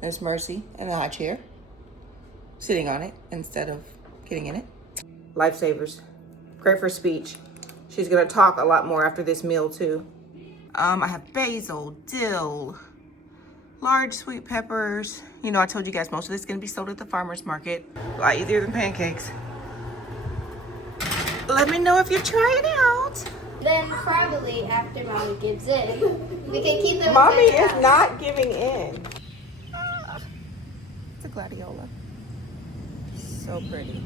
There's Mercy in the high chair, sitting on it instead of getting in it. Lifesavers. Great for speech. She's gonna talk a lot more after this meal too. I have basil, dill, large sweet peppers. You know, I told you guys most of this is gonna be sold at the farmer's market. A lot easier than pancakes. Let me know if you try it out. Then probably after Mommy gives in, we can keep them. Mommy is not giving in. It's a gladiola. So pretty.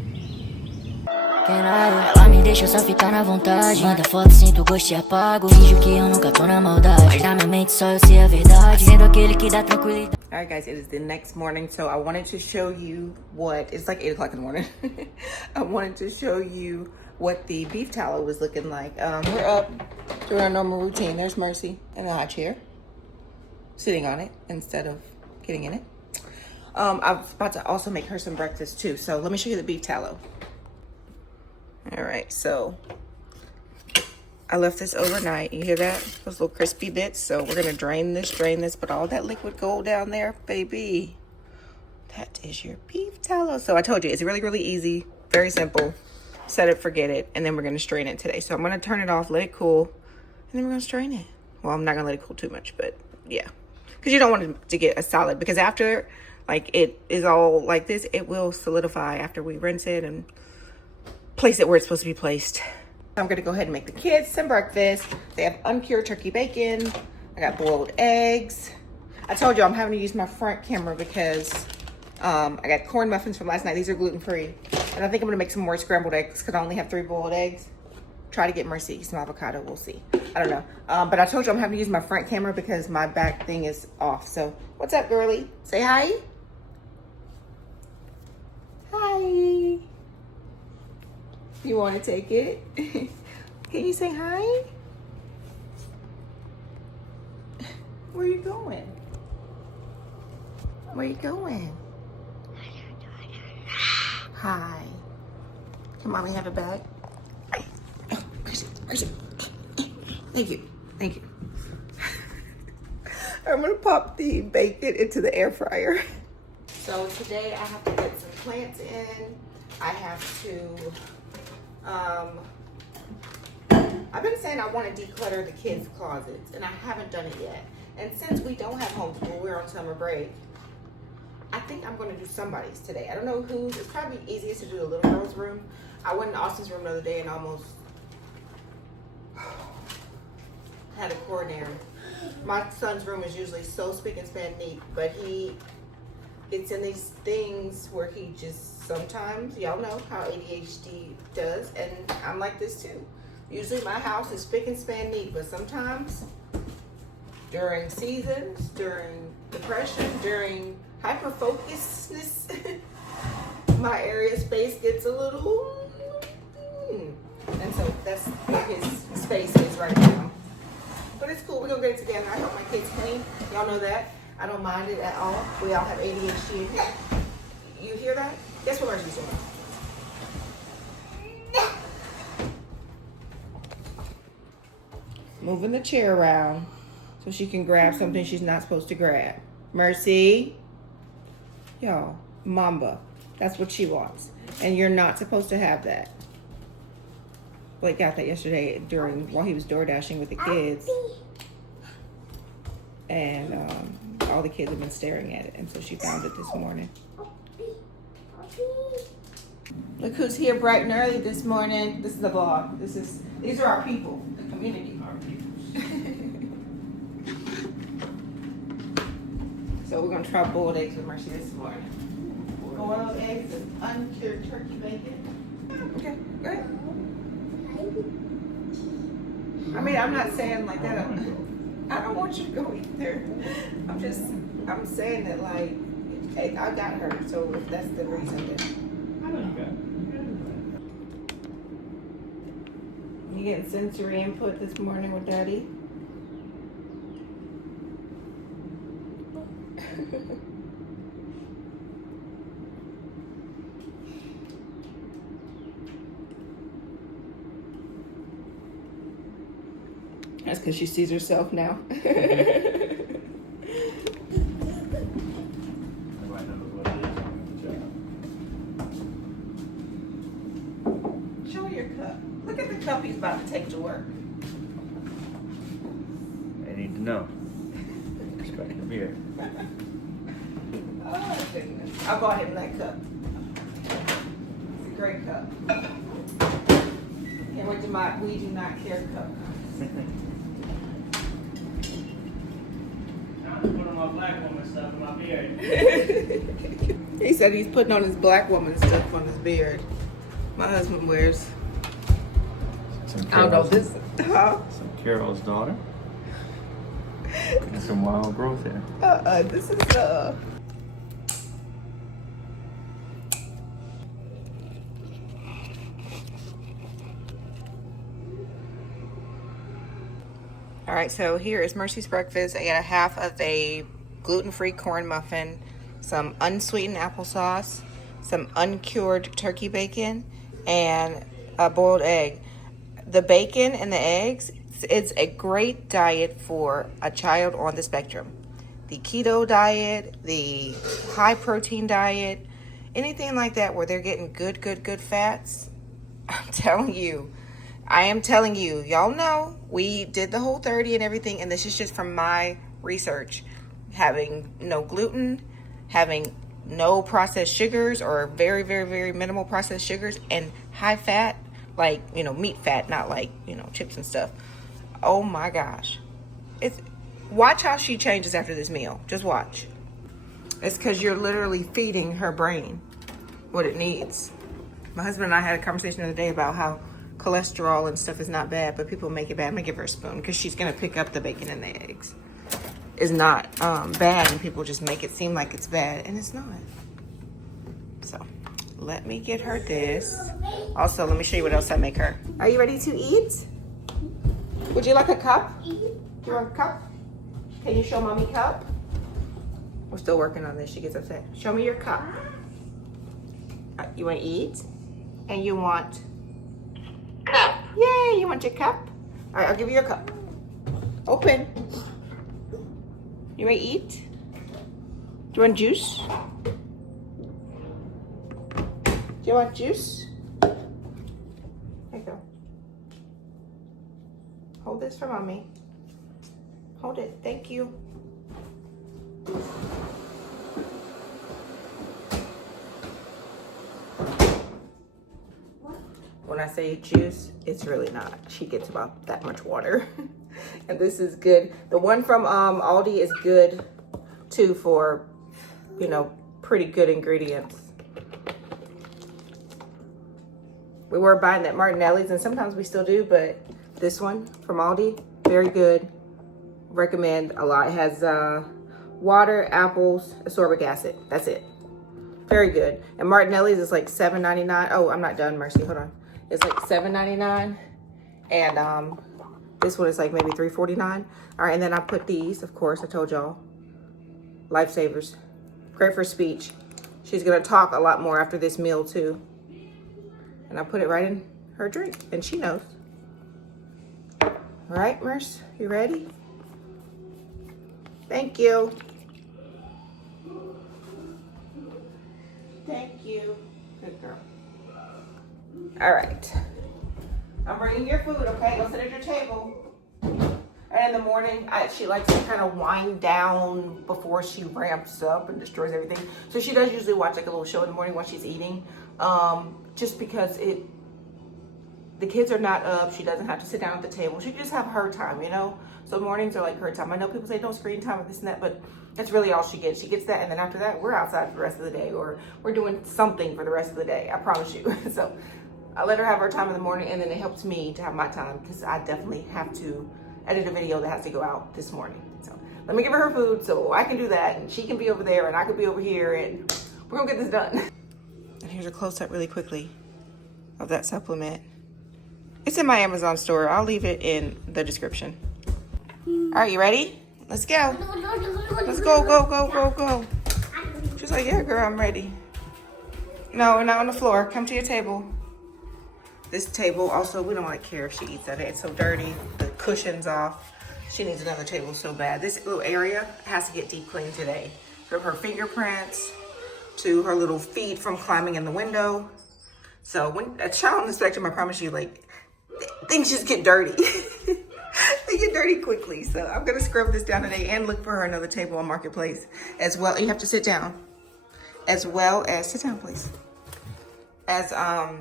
Ela me deixa só ficar na vontade. Manda foto, sinto o gosto e apago. Finjo que eu nunca tô na maldade. Mas na minha mente só eu sei a verdade. Sendo aquele que dá tranquilidade. Alright guys, it is the next morning, so I wanted to show you what, it's like 8 o'clock in the morning. I wanted to show you what the beef tallow was looking like. We're up doing our normal routine. There's Mercy in the high chair, sitting on it instead of getting in it. I was about to also make her some breakfast too, so let me show you the beef tallow. All right, so I left this overnight. You hear that? Those little crispy bits. So we're gonna drain this, but all that liquid gold down there, baby, that is your beef tallow. So I told you, it's really, really easy, very simple. Set it, forget it, and then we're gonna strain it today. So I'm gonna turn it off, let it cool, and then we're gonna strain it. Well, I'm not gonna let it cool too much, but yeah. Because you don't want it to get a solid, because after, like, it is all like this, it will solidify after we rinse it and place it where it's supposed to be placed. I'm gonna go ahead and make the kids some breakfast. They have uncured turkey bacon. I got boiled eggs. I told you I'm having to use my front camera because I got corn muffins from last night. These are gluten-free. And I think I'm gonna make some more scrambled eggs because I only have 3 boiled eggs. Try to get Mercy some avocado, we'll see. I don't know. But I told you I'm having to use my front camera because my back thing is off. So what's up, girly? Say hi. Hi. You want to take it? Can you say hi? Where are you going? Where are you going? Hi. Can Mommy have it back? Oh, where's it? Thank you. Thank you. I'm going to pop the bacon into the air fryer. So today I have to get some plants in. I have to... I've been saying I want to declutter the kids' closets, and I haven't done it yet. And since we don't have homeschool, we're on summer break, I think I'm going to do somebody's today. I don't know whose. It's probably easiest to do the little girl's room. I went in Austin's room the other day and almost had a coronary. My son's room is usually so spick and span neat, but he gets in these things where he just sometimes, y'all know how ADHD does, and I'm like this too. Usually my house is spick and span neat, but sometimes during seasons, during depression, during hyper-focusedness, my area space gets a little, and so that's where his space is right now. But it's cool, we're gonna get it together. I hope my kids clean, y'all know that. I don't mind it at all. We all have ADHD in here. You hear that? Guess what Mercy's doing? Moving the chair around so she can grab something she's not supposed to grab. Mercy. Y'all, Mamba. That's what she wants. And you're not supposed to have that. Blake got that yesterday while he was door dashing with the kids. And all the kids have been staring at it. And so she found it this morning. Look who's here bright and early this morning. This is the vlog. These are our people, the community. Our people. So we're gonna try boiled eggs with Mercy this morning. Boiled eggs and uncured turkey bacon. Okay, go ahead. I mean, I'm not saying like that. I don't want you to go either. I'm saying that like, hey, I got her. So if that's the reason, then. You getting sensory input this morning with Daddy? That's because she sees herself now. cup he's about to take to work? I need to know. Respect the beard. Oh, goodness. I bought him that cup. It's a great cup. Can't wait to my We Do Not Care cup. I'm putting my black woman stuff in my beard. He said he's putting on his black woman stuff on his beard. My husband wears, I don't know, this, huh? Some Carol's daughter. And some wild growth here. This is, All right, so here is Mercy's breakfast. I got a half of a gluten-free corn muffin, some unsweetened applesauce, some uncured turkey bacon, and a boiled egg. The bacon and the eggs, it's a great diet for a child on the spectrum. The keto diet, the high protein diet, anything like that where they're getting good fats. I am telling you, y'all know we did the Whole30 and everything, and this is just from my research. Having no gluten, having no processed sugars or very minimal processed sugars, and high fat, like, you know, meat fat, not like, you know, chips and stuff. Oh my gosh. Watch how she changes after this meal. Just watch. It's because you're literally feeding her brain what it needs. My husband and I had a conversation the other day about how cholesterol and stuff is not bad, but people make it bad. I'm gonna give her a spoon because she's gonna pick up the bacon and the eggs. It's not bad, and people just make it seem like it's bad, and it's not. So let me get her this. Also, let me show you what else I make her. Are you ready to eat? Would you like a cup? Do you want a cup? Can you show mommy cup? We're still working on this. She gets upset. Show me your cup. You want to eat? And you want cup. Yay, you want your cup? All right, I'll give you your cup. Open. You ready to eat? Do you want juice? Do you want juice? There you go. Hold this for mommy. Hold it. Thank you. When I say juice, it's really not. She gets about that much water. And this is good. The one from Aldi is good too for, you know, pretty good ingredients. We were buying that Martinelli's, and sometimes we still do, but this one from Aldi, very good. Recommend a lot. It has water, apples, ascorbic acid. That's it. Very good. And Martinelli's is like $7.99. Oh, I'm not done, Mercy. Hold on. It's like $7.99, and this one is like maybe $3.49. All right, and then I put these, of course, I told y'all, lifesavers. Great for speech. She's gonna talk a lot more after this meal too. And I put it right in her drink, and she knows. All right, Merce, you ready? Thank you. Thank you. Good girl. All right. I'm bringing your food, okay? Go sit at your table. And in the morning, she likes to kind of wind down before she ramps up and destroys everything. So she does usually watch like a little show in the morning while she's eating. Just because the kids are not up. She doesn't have to sit down at the table. She can just have her time, you know? So mornings are like her time. I know people say don't screen time and this and that, but that's really all she gets. She gets that, and then after that, we're outside for the rest of the day, or we're doing something for the rest of the day. I promise you. So I let her have her time in the morning, and then it helps me to have my time because I definitely have to edit a video that has to go out this morning. So let me give her her food so I can do that, and she can be over there, and I can be over here, and we're gonna get this done. And here's a close-up really quickly of that supplement. It's in my Amazon store. I'll leave it in the description. All right, you ready? Let's go. Let's go, go, go, go, go. She's like, yeah, girl, I'm ready. No, we're not on the floor. Come to your table. This table, also, we don't want to care if she eats at it. It's so dirty. The cushion's off. She needs another table so bad. This little area has to get deep cleaned today. From her fingerprints to her little feet from climbing in the window. So when a child on the spectrum, I promise you, like, things just get dirty. They get dirty quickly. So I'm gonna scrub this down today and look for her another table on Marketplace as well. And you have to sit down. As well as, sit down please. As, try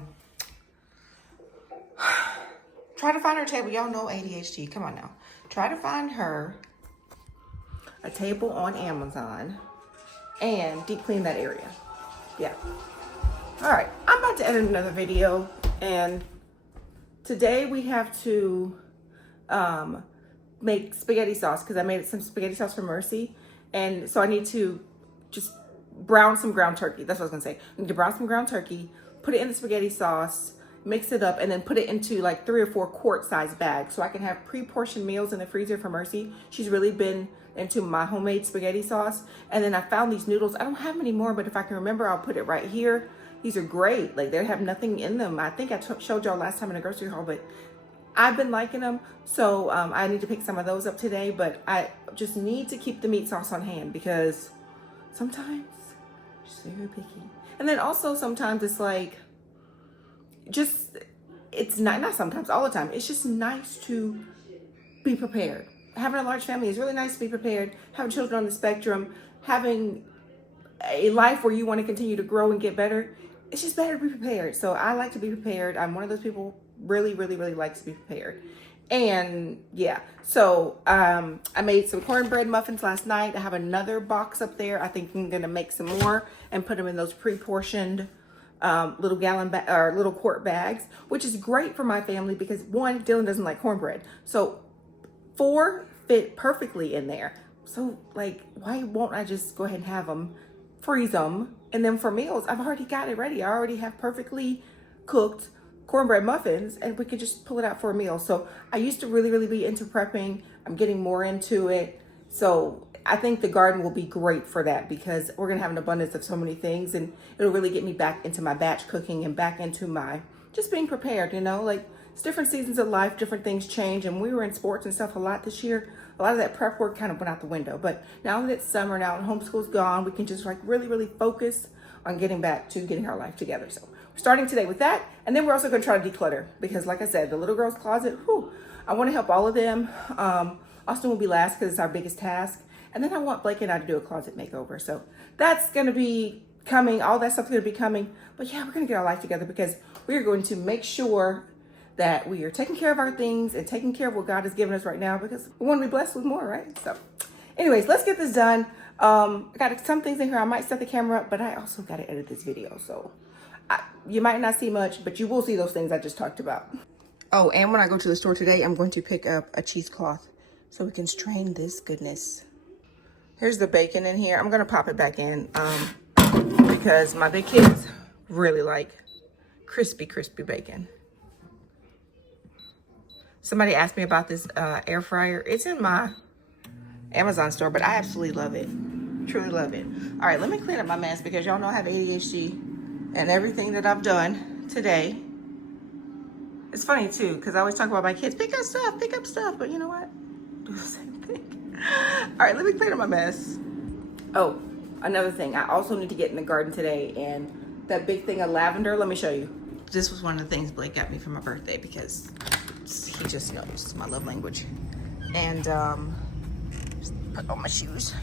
to find her table. Y'all know ADHD, come on now. Try to find her a table on Amazon and deep clean that area. Yeah. All right, I'm about to edit another video, and today we have to make spaghetti sauce because I made some spaghetti sauce for Mercy, and so I need to just brown some ground turkey. That's what I was gonna say. I need to brown some ground turkey, put it in the spaghetti sauce, mix it up, and then put it into like 3 or 4 quart-size bags so I can have pre-portioned meals in the freezer for Mercy. She's really been into my homemade spaghetti sauce. And then I found these noodles. I don't have many more, but if I can remember, I'll put it right here. These are great. Like, they have nothing in them. I think I showed y'all last time in the grocery haul, but I've been liking them. So I need to pick some of those up today, but I just need to keep the meat sauce on hand because sometimes I'm just very picky. And then also sometimes it's like, just, it's not sometimes, all the time. It's just nice to be prepared. Having a large family is really nice to be prepared. Having children on the spectrum, having a life where you want to continue to grow and get better, it's just better to be prepared. So I like to be prepared. I'm one of those people really likes to be prepared. And yeah, so I made some cornbread muffins last night. I have another box up there. I think I'm gonna make some more and put them in those pre-portioned little gallon or little quart bags, which is great for my family because one, Dylan doesn't like cornbread, so 4 fit perfectly in there. So like, why won't I just go ahead and have them, freeze them, and then for meals, I've already got it ready. I already have perfectly cooked cornbread muffins, and we could just pull it out for a meal. So I used to really be into prepping. I'm getting more into it. So I think the garden will be great for that because we're gonna have an abundance of so many things, and it'll really get me back into my batch cooking and back into my just being prepared, you know, like it's different seasons of life, different things change. And we were in sports and stuff a lot this year. A lot of that prep work kind of went out the window. But now that it's summer now and homeschool's gone, we can just like really focus on getting back to getting our life together. So we're starting today with that. And then we're also gonna try to declutter because like I said, the little girl's closet, I wanna help all of them. Austin will be last because it's our biggest task. And then I want Blake and I to do a closet makeover. So that's gonna be coming, all that stuff's gonna be coming. But yeah, we're gonna get our life together because we are going to make sure that we are taking care of our things and taking care of what God has given us right now because we want to be blessed with more, right? So anyways, let's get this done. I got some things in here. I might set the camera up, but I also got to edit this video. So you might not see much, but you will see those things I just talked about. Oh, and when I go to the store today, I'm going to pick up a cheesecloth so we can strain this goodness. Here's the bacon in here. I'm going to pop it back in because my big kids really like crispy bacon. Somebody asked me about this air fryer. It's in my Amazon store, but I absolutely love it. Truly love it. All right, let me clean up my mess because y'all know I have ADHD and everything that I've done today. It's funny too, because I always talk about my kids, pick up stuff, but you know what? Do the same thing. All right, let me clean up my mess. Oh, another thing. I also need to get in the garden today, and that big thing of lavender, let me show you. This was one of the things Blake got me for my birthday because he just knows my love language. And just put on my shoes.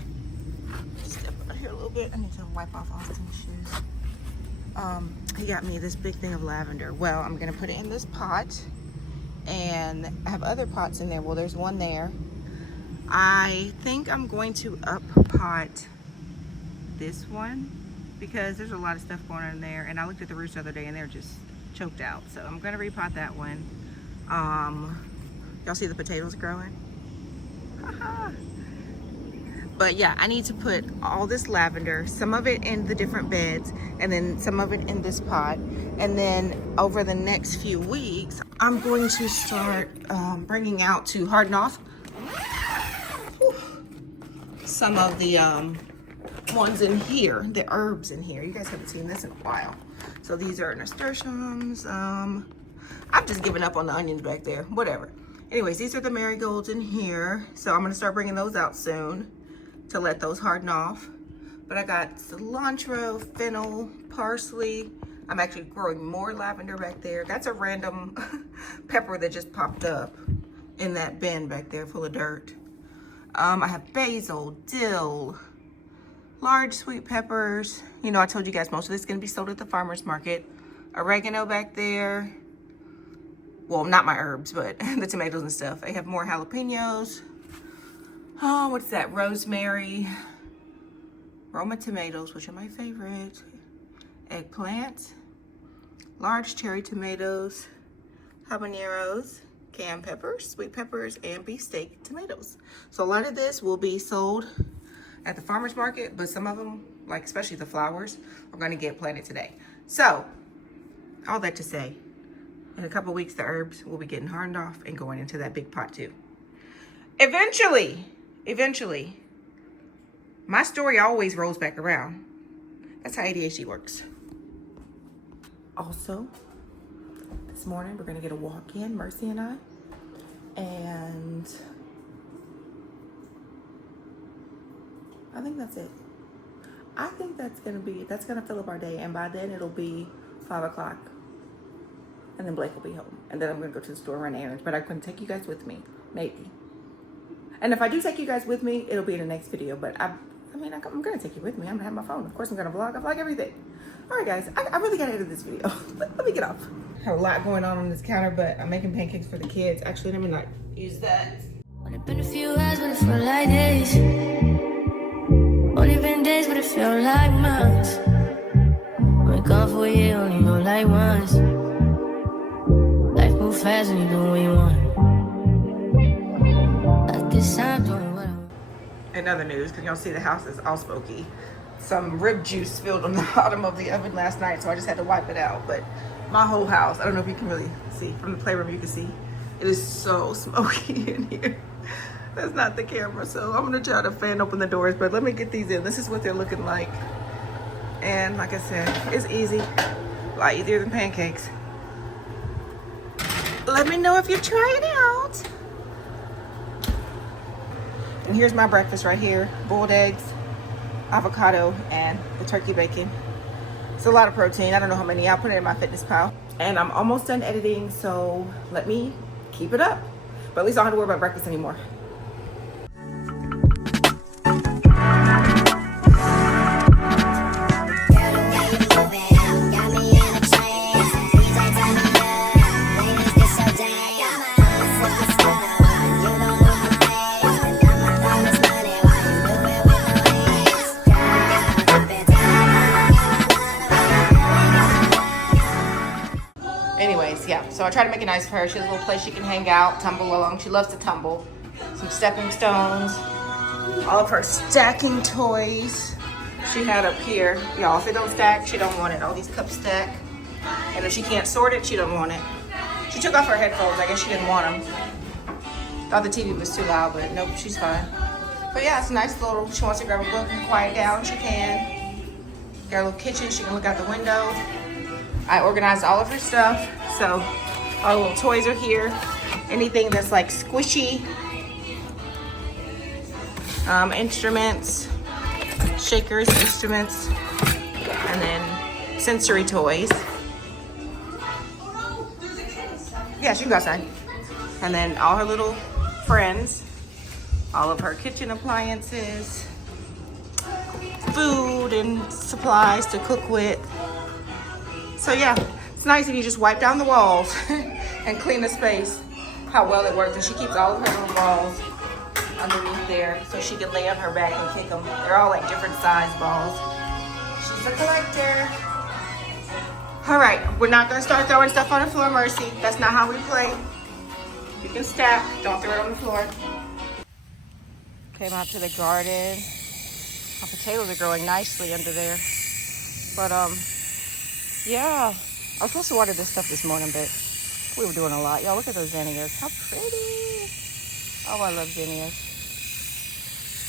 Step out here a little bit. I need to wipe off Austin's shoes. He got me this big thing of lavender. Well, I'm gonna put it in this pot, and I have other pots in there. Well, there's one there. I think I'm going to up pot this one because there's a lot of stuff going on in there, and I looked at the roots the other day and they're just choked out. So I'm gonna repot that one. Y'all see the potatoes growing? But yeah, I need to put all this lavender, some of it in the different beds, and then some of it in this pot. And then over the next few weeks, I'm going to start bringing out to harden off some of the ones in here, the herbs in here. You guys haven't seen this in a while. So these are nasturtiums. I've just given up on the onions back there, whatever. Anyways, these are the marigolds in here. So I'm gonna start bringing those out soon to let those harden off. But I got cilantro, fennel, parsley. I'm actually growing more lavender back there. That's a random pepper that just popped up in that bin back there full of dirt. I have basil, dill, large sweet peppers. You know, I told you guys most of this is gonna be sold at the farmer's market. Oregano back there. Well, not my herbs, but the tomatoes and stuff. I have more jalapenos. Oh, what's that? Rosemary. Roma tomatoes, which are my favorite. Eggplant. Large cherry tomatoes. Habaneros. Canned peppers, sweet peppers, and beefsteak tomatoes. So a lot of this will be sold at the farmer's market, but some of them, like especially the flowers, are gonna get planted today. So, all that to say, in a couple weeks, the herbs will be getting hardened off and going into that big pot too. Eventually, my story always rolls back around. That's how ADHD works. Also, this morning, we're gonna get a walk in, Mercy and I, and I think that's it. I think that's gonna fill up our day, and by then it'll be 5 o'clock, and then Blake will be home, and then I'm gonna go to the store and run errands, but I'm gonna take you guys with me, maybe. And if I do take you guys with me, it'll be in the next video, but I'm gonna take you with me. I'm gonna have my phone. Of course, I'm gonna vlog. I vlog everything. All right, guys, I really gotta edit this video. Let me get off. I have a lot going on this counter, but I'm making pancakes for the kids. Actually, let me not use that. Only been a few hours, but it felt like days. Only been days, but it felt like months. Been gone for a year, only go like once. Life moves fast when you do what you want. At this time, doing what I want. In other news, because y'all see the house is all smoky. Some rib juice spilled on the bottom of the oven last night, so I just had to wipe it out. But my whole house, I don't know if you can really see. From the playroom, you can see. It is so smoky in here. That's not the camera, so I'm gonna try to fan open the doors, but let me get these in. This is what they're looking like. And like I said, it's easy. A lot easier than pancakes. Let me know if you try it out. And here's my breakfast right here. Boiled eggs, avocado, and the turkey bacon. It's a lot of protein. I don't know how many. I'll put it in my fitness pal. And I'm almost done editing, so let me keep it up. But at least I don't have to worry about breakfast anymore. Anyways, yeah, so I try to make it nice for her. She has a little place she can hang out, tumble along. She loves to tumble. Some stepping stones, all of her stacking toys she had up here. Y'all, if they don't stack, she don't want it. All these cups stack. And if she can't sort it, she don't want it. She took off her headphones. I guess she didn't want them. Thought the TV was too loud, but nope, she's fine. But yeah, it's a nice little, she wants to grab a book and quiet down, she can. Got a little kitchen, she can look out the window. I organized all of her stuff, so all the little toys are here. Anything that's like squishy, instruments, shakers, instruments, and then sensory toys. Yeah, she can go outside. And then all her little friends, all of her kitchen appliances, food and supplies to cook with. So yeah, it's nice if you just wipe down the walls and clean the space, how well it works. And she keeps all of her little balls underneath there so she can lay on her back and kick them. They're all like different size balls. She's a collector. All right, we're not gonna start throwing stuff on the floor, Mercy. That's not how we play. You can stack, don't throw it on the floor. Came out to the garden. Our potatoes are growing nicely under there. But yeah, I was supposed to water this stuff this morning, but we were doing a lot. Y'all, look at those zinnias. How pretty. Oh, I love zinnias.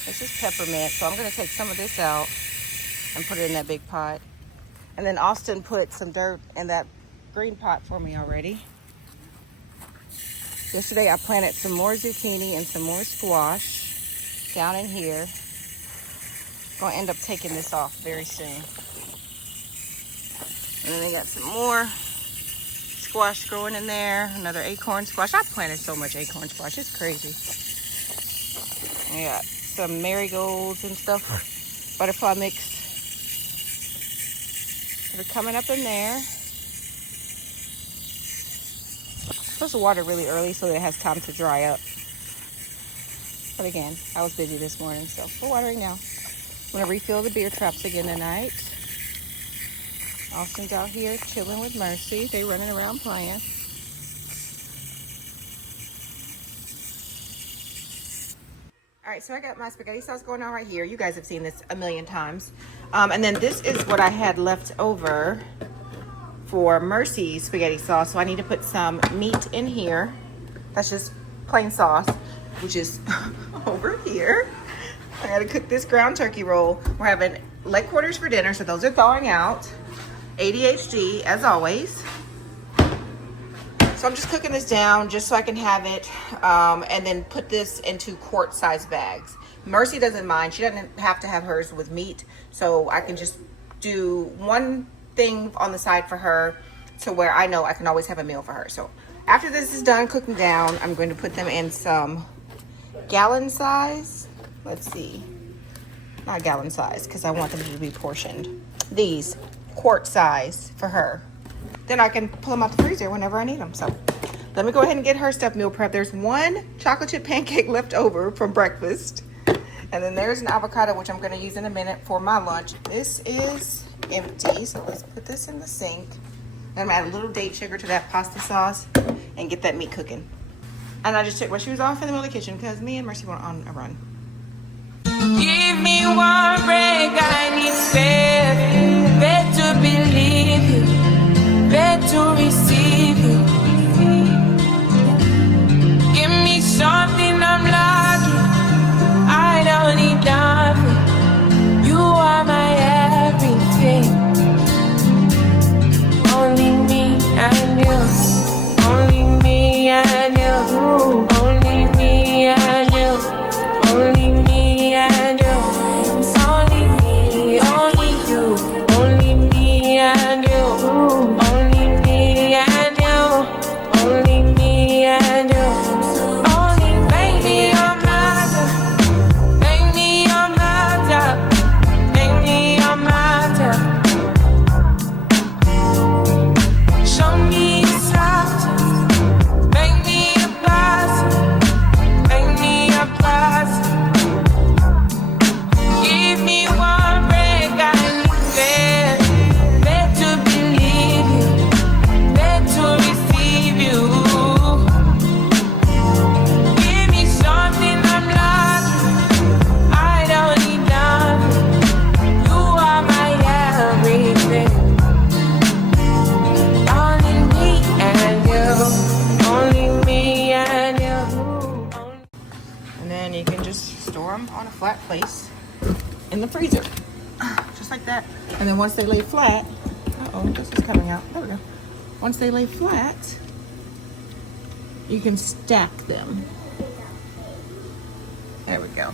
This is peppermint, so I'm going to take some of this out and put it in that big pot. And then Austin put some dirt in that green pot for me already. Yesterday, I planted some more zucchini and some more squash down in here. Going to end up taking this off very soon. And then they got some more squash growing in there. Another acorn squash. I planted so much acorn squash. It's crazy. We got some marigolds and stuff. Butterfly mix. They're coming up in there. Supposed to water really early so it has time to dry up. But again, I was busy this morning, so we're watering now. I'm gonna refill the beer traps again tonight. Austin's out here chilling with Mercy. They running around playing. All right, so I got my spaghetti sauce going on right here. You guys have seen this a million times. And then this is what I had left over for Mercy's spaghetti sauce. So I need to put some meat in here. That's just plain sauce, which is over here. I gotta cook this ground turkey roll. We're having leg quarters for dinner, so those are thawing out. ADHD, as always. So I'm just cooking this down just so I can have it, and then put this into quart-sized bags. Mercy doesn't mind. She doesn't have to have hers with meat, so I can just do one thing on the side for her to where I know I can always have a meal for her. So after this is done cooking down, I'm going to put them in some gallon size. Let's see. Not gallon size, because I want them to be portioned. These, quart size for her. Then I can pull them out the freezer whenever I need them. So let me go ahead and get her stuff meal prep. There's one chocolate chip pancake left over from breakfast. And then there's an avocado, which I'm going to use in a minute for my lunch. This is empty, so let's put this in the sink. I'm going to add a little date sugar to that pasta sauce and get that meat cooking. And I just took my shoes off in the middle of the kitchen because me and Mercy went on a run. Give me one break, I need faith. Better believe you, better receive you. Give me something I'm lacking, I don't need nothing. You are my everything. Only me and you, only me and you, only me and you, only me and you, only me, only you, only me and you, only me and you, only me and you, only make me your matter, make me your matter, make me your matter. Show me your side, make me a blessing, make me a blessing. Give me one break, I need better believe you, better receive you. Give me something I'm lacking, I don't need nothing. You are my everything. Only me and you, only me and you. And then you can just store them on a flat place in the freezer. Just like that. And then once they lay flat, this is coming out. There we go. Once they lay flat, you can stack them. There we go.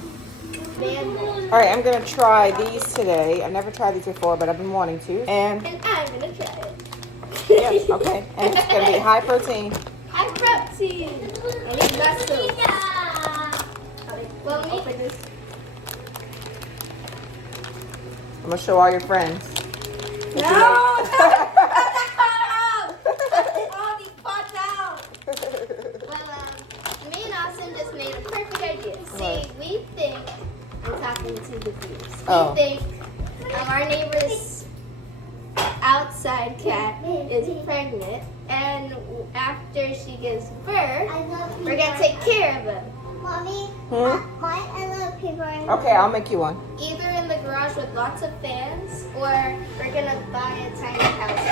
All right, I'm gonna try these today. I've never tried these before, but I've been wanting to. And And I'm gonna try it. yes, okay. And it's gonna be high protein. High protein. I need muscle. Well, open this. I'm gonna show all your friends. No! All these pots out. Well, me and Austin just made a perfect idea. See, we think, I'm talking to the viewers. Oh. We think our neighbor's outside cat is pregnant, and after she gives birth, we're gonna take care of him. Mommy, I love paper. Okay, I'll make you one. Either in the garage with lots of fans, or we're gonna buy a tiny house.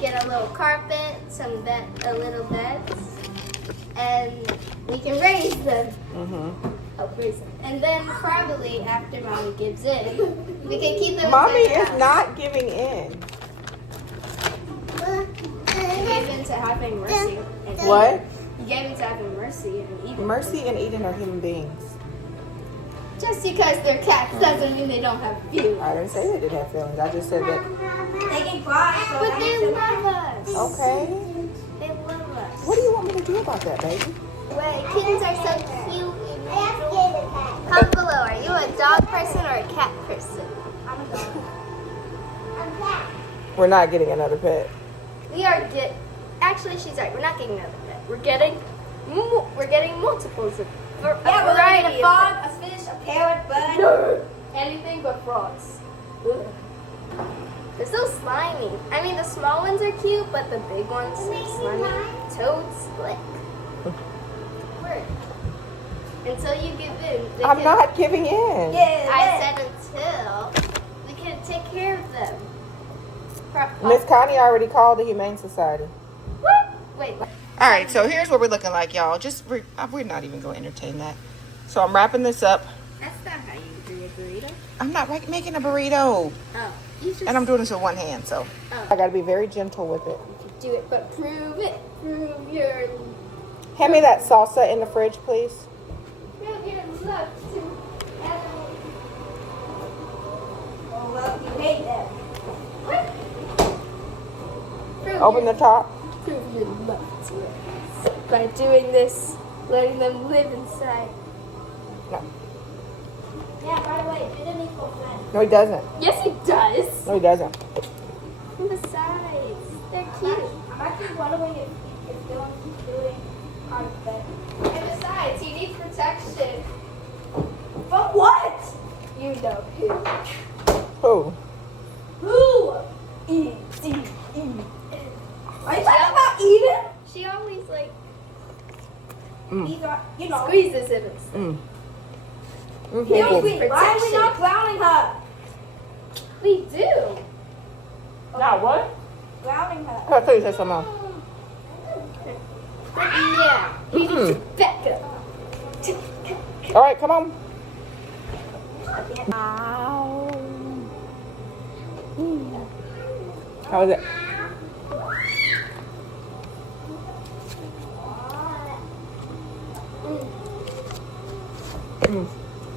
Get a little carpet, a little beds, and we can raise them. Raise them. And then probably after Mommy gives in, we can keep them. Mommy inside the is house. not giving in. You gave in to having Mercy. And What? You gave in to having Mercy and Eden. Mercy and Eden are human beings. Just because they're cats doesn't mean they don't have feelings. I didn't say they didn't have feelings. I just said that. They can cry. But they love us. Okay. They love us. What do you want me to do about that, baby? Well, kittens are so cute. Comment below, are you a dog person or a cat person? I'm a dog. I'm cat. We're not getting another pet. We are actually, she's right. We're not getting another pet. We're getting multiples of Yeah, we're variety gonna get a frog, a fish, a parrot, bird. No. Anything but frogs. Ugh. They're so slimy. I mean, the small ones are cute, but the big ones are slimy. Toads, slick. Word. Until you give in. I'm not giving in. Yeah, I said until we can take care of them. Miss Connie already called the Humane Society. What? Wait. All right, so here's what we're looking like, y'all. We're not even going to entertain that. So I'm wrapping this up. That's not how you do a burrito. I'm not making a burrito. Oh, you just And I'm doing this with one hand, so Oh. I got to be very gentle with it. do it, but prove it. Prove your Hand me that salsa in the fridge, please. love to everyone. Oh, well, you hate that. What? Prove Open the top. prove your love to us by doing this, letting them live inside. No, Yeah, by the way, you didn't equal friend. no, he doesn't. Yes, he does. No, he doesn't. And besides, they're cute. I'm actually wondering if Dylan keeps doing our bed. And besides, he needs protection. But what? You know who. Who? Who? E-D-E. Are you talking about Eden? She always like He's our, you know. squeezes in us. Mm. Seriously, why are we not grounding her? We do. Now what? Grounding her. I thought you said something else. Yeah. We need to back up. All right, come on. How was it?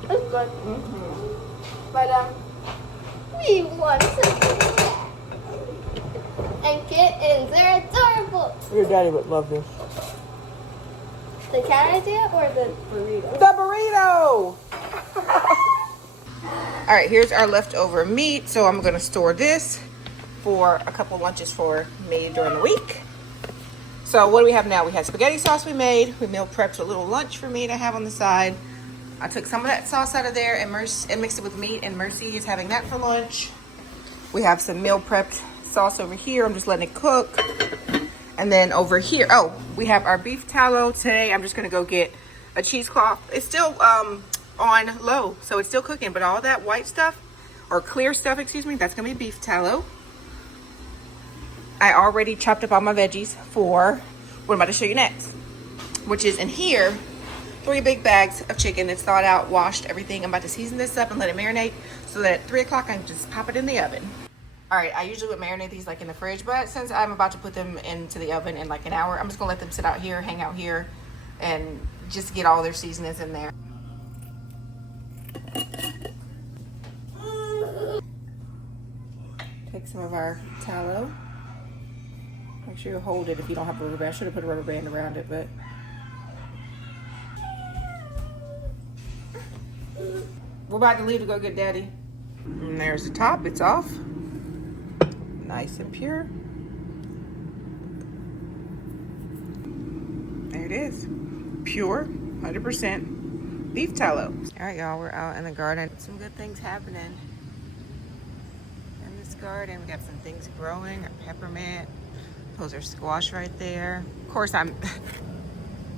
That's good. But we want to do that. And kittens, they're adorable. Your daddy would love this. The cat idea or the burrito? The burrito! All right, here's our leftover meat. So I'm gonna store this for a couple lunches for me during the week. So what do we have now? We had spaghetti sauce we made. We meal prepped a little lunch for me to have on the side. I took some of that sauce out of there and mixed it with meat, and Mercy is having that for lunch. We have some meal prepped sauce over here. I'm just letting it cook. And then over here, oh, we have our beef tallow today. I'm just gonna go get a cheesecloth. It's still on low, so it's still cooking, but all that white stuff, or clear stuff, excuse me, that's gonna be beef tallow. I already chopped up all my veggies for what I'm about to show you next, which is in here, 3 big bags of chicken that's thawed out, washed, everything. I'm about to season this up and let it marinate so that at 3 o'clock I can just pop it in the oven. All right, I usually would marinate these like in the fridge, but since I'm about to put them into the oven in like an hour, I'm just gonna let them sit out here, hang out here, and just get all their seasonings in there. Take some of our tallow. Make sure you hold it if you don't have a rubber band. I should have put a rubber band around it, but. We're about to leave to go get Daddy. And there's the top, it's off. Nice and pure. There it is. Pure, 100% beef tallow. All right, y'all, we're out in the garden. Some good things happening in this garden. We got some things growing, our peppermint. Those are squash right there. Of course,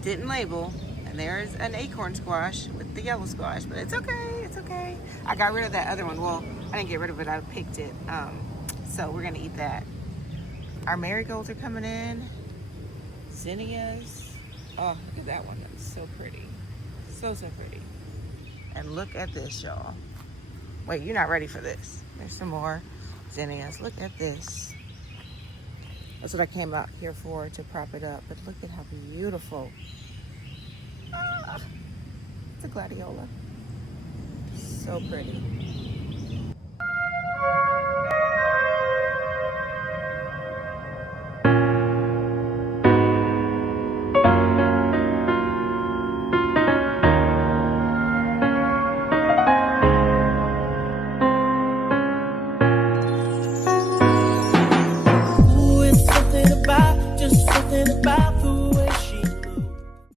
didn't label, and there's an acorn squash with the yellow squash, but it's okay, it's okay. I got rid of that other one. Well, I didn't get rid of it, I picked it. So we're gonna eat that. Our marigolds are coming in. Zinnias. Oh, look at that one, that's so pretty. So pretty. And look at this, y'all. Wait, you're not ready for this. There's some more zinnias. Look at this. That's what I came out here for, to prop it up. But look at how beautiful. Ah, it's a gladiola. So pretty.